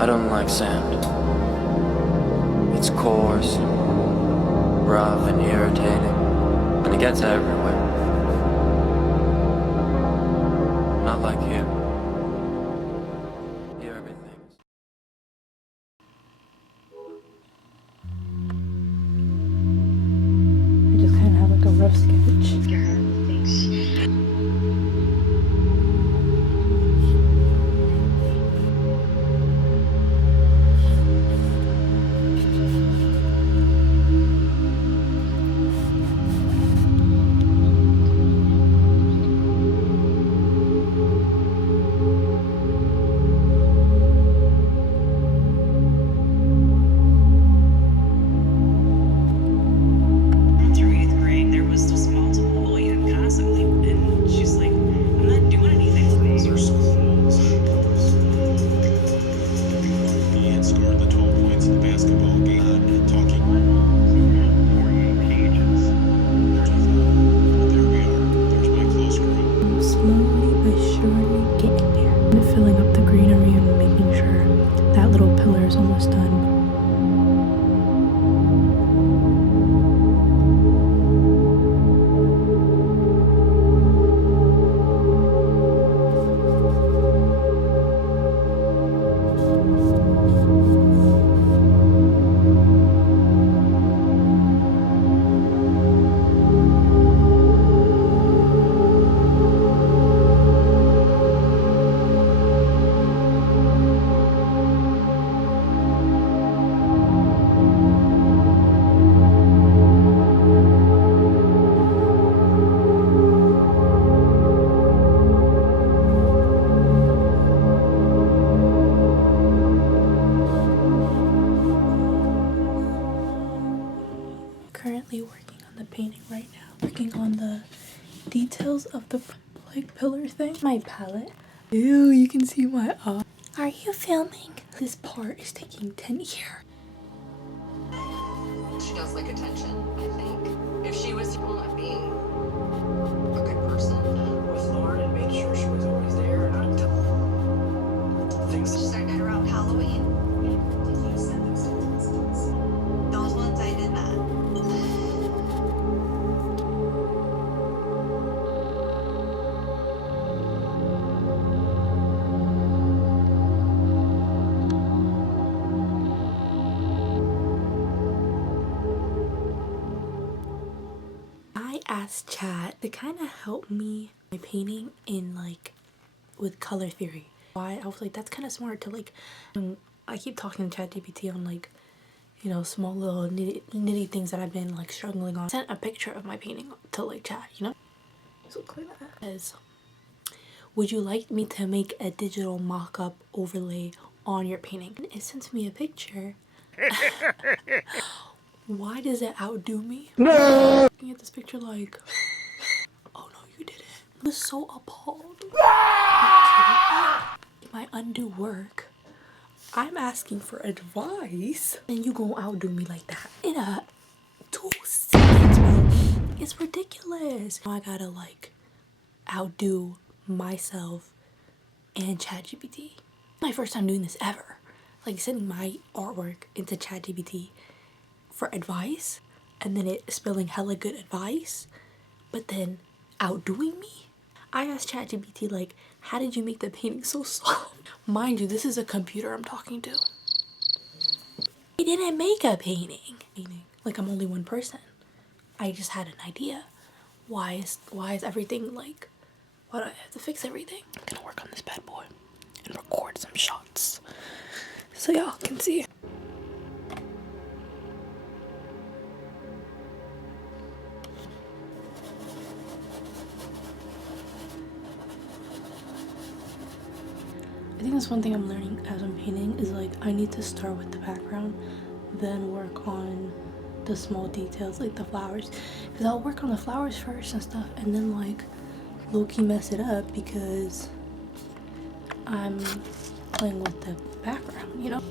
I don't like sand. It's coarse, rough and irritating, and it gets everywhere. Not like you. You're everything. I just kind of have like a rough sketch. Slowly but surely getting there. And filling up the greenery and making sure that little pillar is almost done. Currently working on the painting right now. Working on the details of the like pillar thing. My palette. Ew, you can see my eye. Are you filming? This part is taking 10 years. She does like attention, I think. If she was not being a good person with Lauren and made sure she was always there and on things. She started around Halloween. Did you send those instances? Those ones I did not. I asked Chad to kind of help me my painting in like with color theory. Why I was like, that's kind of smart to like. I keep talking to ChatGPT on like, you know, small little nitty things that I've been like struggling on. I sent a picture of my painting to like Chad, you know. So clear that. Says, would you like me to make a digital mock-up overlay on your painting? And it sends me a picture. Why does it outdo me? No! Looking at this picture like, oh no, you didn't. I was so appalled. My undo work. I'm asking for advice, and you gonna outdo me like that in a 2 seconds, bro. It's ridiculous. I gotta like outdo myself and ChatGPT. My first time doing this ever. Like sending my artwork into ChatGPT for advice, and then it spilling hella good advice, but then outdoing me. I asked ChatGPT like, how did you make the painting so soft? Mind you, this is a computer I'm talking to. I didn't make a painting. Like I'm only one person. I just had an idea. Why is everything like, why do I have to fix everything? I'm gonna work on this bad boy and record some shots so y'all can see. I think that's one thing I'm learning as I'm painting is like I need to start with the background, then work on the small details like the flowers, because I'll work on the flowers first and stuff and then like low-key mess it up because I'm playing with the background, you know?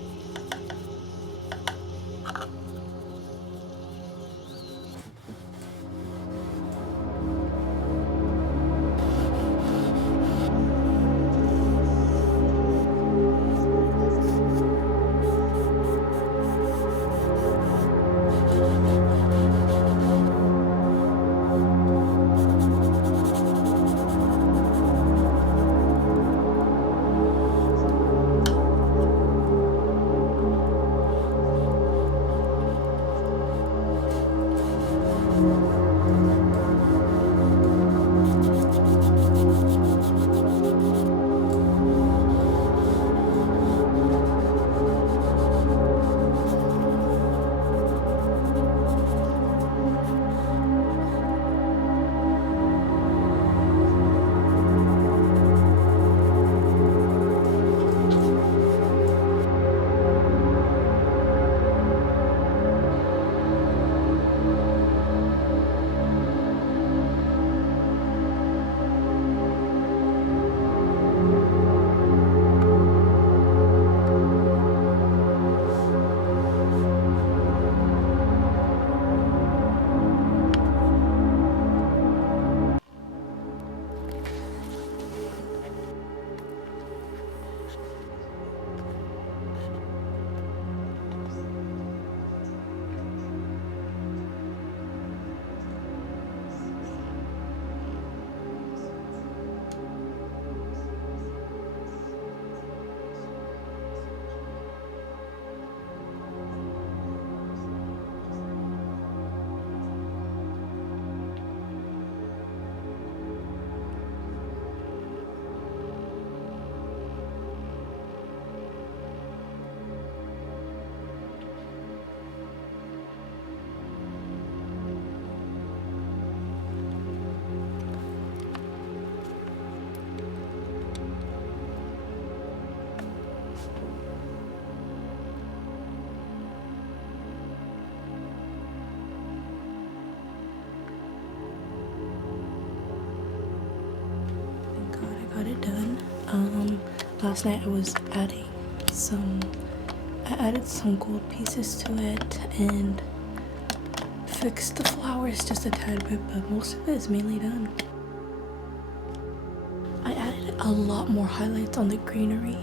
last night I was adding I added some gold pieces to it and fixed the flowers just a tad bit, but most of it is mainly done. I added a lot more highlights on the greenery,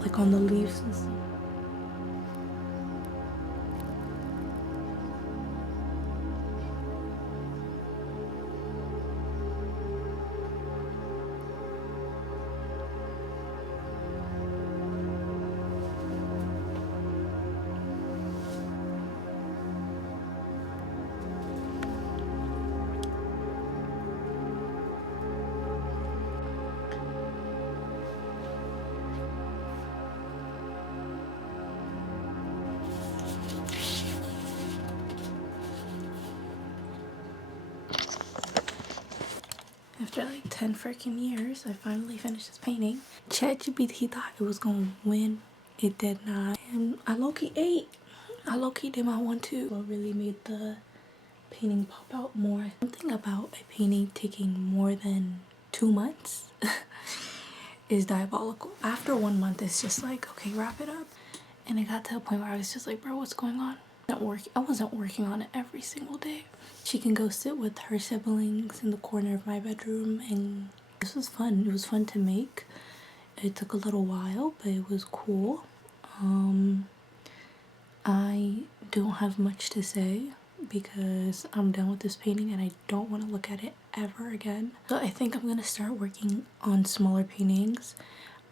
like on the leaves and stuff. After like 10 freaking years, I finally finished this painting. ChatGPT thought it was gonna win. It did not. And I low-key ate. I low-key did my 1-2. What really made the painting pop out more. Something about a painting taking more than 2 months is diabolical. After 1 month, it's just like, okay, wrap it up. And it got to a point where I was just like, bro, what's going on? I wasn't working on it every single day. She can go sit with her siblings in the corner of my bedroom, and this was fun. It was fun to make. It took a little while, but it was cool. I don't have much to say because I'm done with this painting and I don't want to look at it ever again. So I think I'm gonna start working on smaller paintings,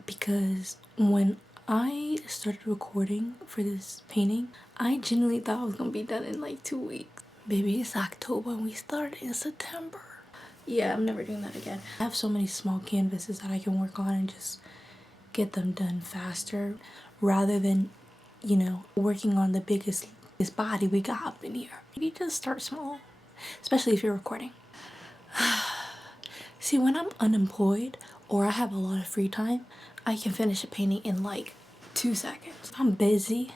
because when I started recording for this painting, I genuinely thought I was gonna be done in like 2 weeks. Baby, it's October and we started in September. Yeah, I'm never doing that again. I have so many small canvases that I can work on and just get them done faster, rather than, you know, working on the biggest body we got up in here. You just start small, especially if you're recording. See, when I'm unemployed or I have a lot of free time, I can finish a painting in like 2 seconds. I'm busy.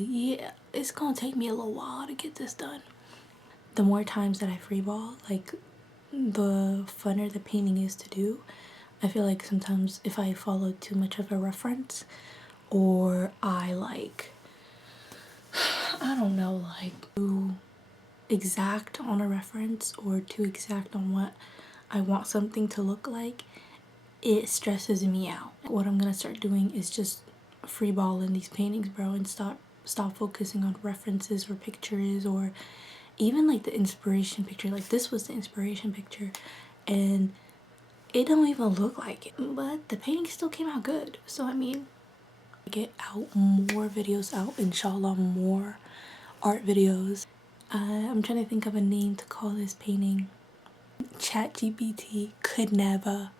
Yeah, it's gonna take me a little while to get this done. The more times that I freeball, like, the funner the painting is to do. I feel like sometimes if I follow too much of a reference, or I like, I don't know, like too exact on a reference or too exact on what I want something to look like, it stresses me out. What I'm gonna start doing is just freeballing these paintings, bro, and stop focusing on references or pictures, or even like the inspiration picture. Like, this was the inspiration picture and it don't even look like it, but the painting still came out good. So I mean, get out more videos out, inshallah, more art videos. I'm trying to think of a name to call this painting. ChatGPT could never